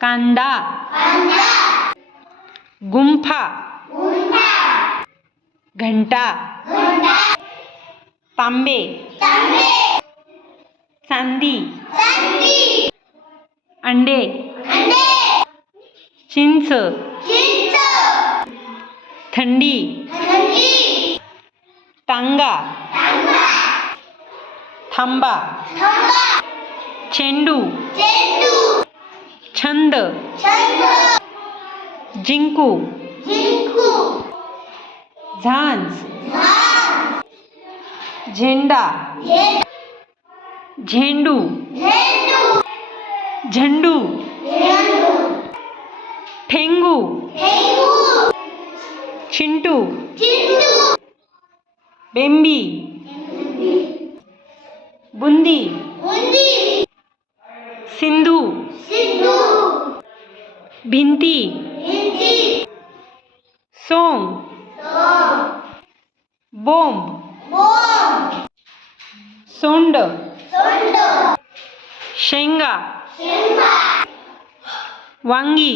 कांदा, गुंफा, घंटा, तांबे, चांदी, अंडे, चिंच, थंडी, टांगा, थांबा, चेंडू, छंद, जिंकू, झांज, झेंडा, झेंडू, झंडू, ठेंगू, चिंटू, बेंबी, बुंदी, सिंधू, भिंती, सोंग, बोंब, सोंड, शेंगा, वांगी,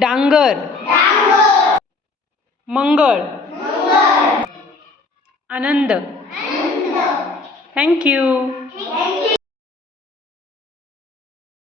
डांगर, मंगळ, आनंद. Thank you.